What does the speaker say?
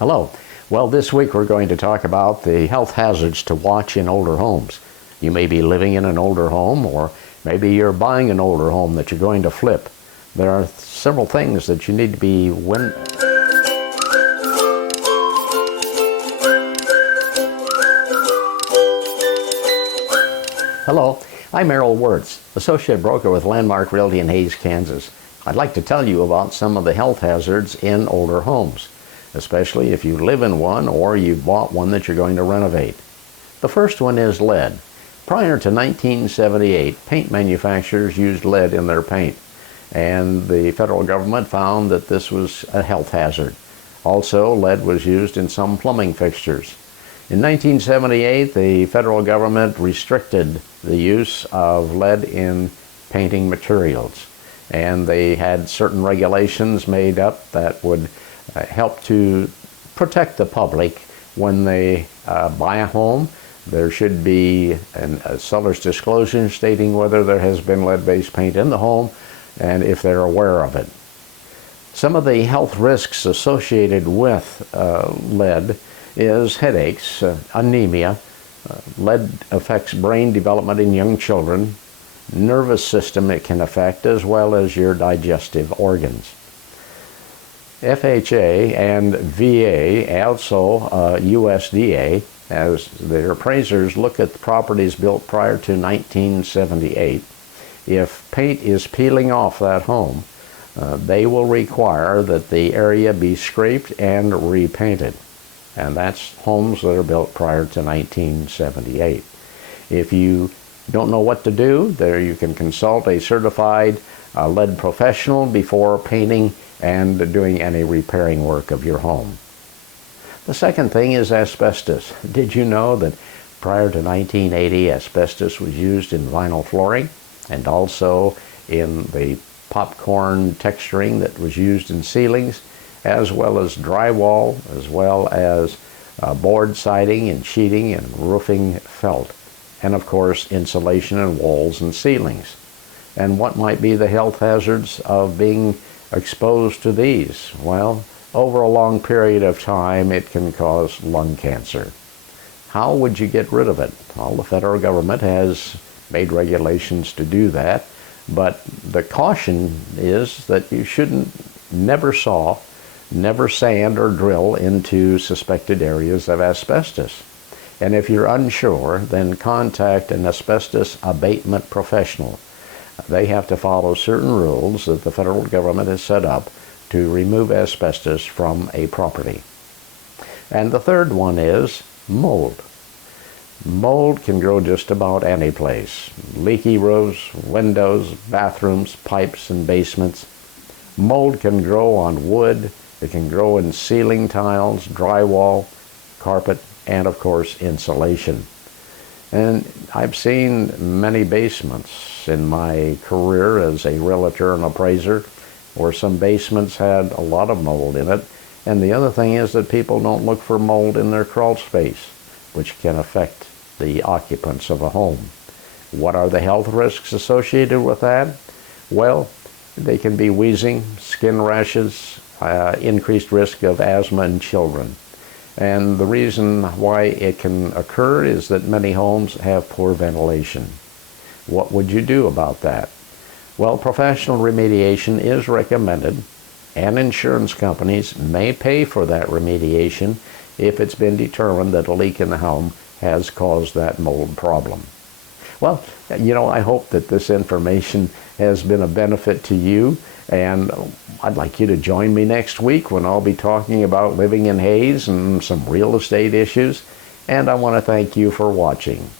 Hello. Well, this week we're going to talk about the health hazards to watch in older homes. You may be living in an older home, or maybe you're buying an older home that you're going to flip. There are several things that you need to be Hello, I'm Errol Wirtz, Associate Broker with Landmark Realty in Hays, Kansas. I'd like to tell you about some of the health hazards in older homes, especially if you live in one or you've bought one that you're going to renovate. The first one is lead. Prior to 1978, paint manufacturers used lead in their paint, and the federal government found that this was a health hazard. Also, lead was used in some plumbing fixtures. In 1978, the federal government restricted the use of lead in painting materials, and they had certain regulations made up that would help to protect the public when they buy a home. There should be a seller's disclosure stating whether there has been lead-based paint in the home and if they're aware of it. Some of the health risks associated with lead is headaches, anemia. Lead affects brain development in young children, nervous system it can affect, as well as your digestive organs. FHA and VA, also USDA, as their appraisers look at the properties built prior to 1978, if paint is peeling off that home, they will require that the area be scraped and repainted. And that's homes that are built prior to 1978. If you don't know what to do, there you can consult a certified lead professional before painting and doing any repairing work of your home. The second thing is asbestos. Did you know that prior to 1980, asbestos was used in vinyl flooring and also in the popcorn texturing that was used in ceilings, as well as drywall, as well as board siding and sheeting and roofing felt, and of course insulation in walls and ceilings. And what might be the health hazards of being exposed to these? Well, over a long period of time it can cause lung cancer. How would you get rid of it? Well, the federal government has made regulations to do that, but the caution is that you shouldn't never sand or drill into suspected areas of asbestos. And if you're unsure, then contact an asbestos abatement professional. They have to follow certain rules that the federal government has set up to remove asbestos from a property. And the third one is mold. Mold can grow just about any place. Leaky roofs, windows, bathrooms, pipes, and basements. Mold can grow on wood. It can grow in ceiling tiles, drywall, carpet, and of course insulation. And I've seen many basements in my career as a realtor and appraiser where some basements had a lot of mold in it. And the other thing is that people don't look for mold in their crawl space, which can affect the occupants of a home. What are the health risks associated with that? Well, they can be wheezing, skin rashes, increased risk of asthma in children. And the reason why it can occur is that many homes have poor ventilation. What would you do about that? Well, professional remediation is recommended, and insurance companies may pay for that remediation if it's been determined that a leak in the home has caused that mold problem. Well, I hope that this information has been a benefit to you, and I'd like you to join me next week when I'll be talking about living in Hays and some real estate issues, and I want to thank you for watching.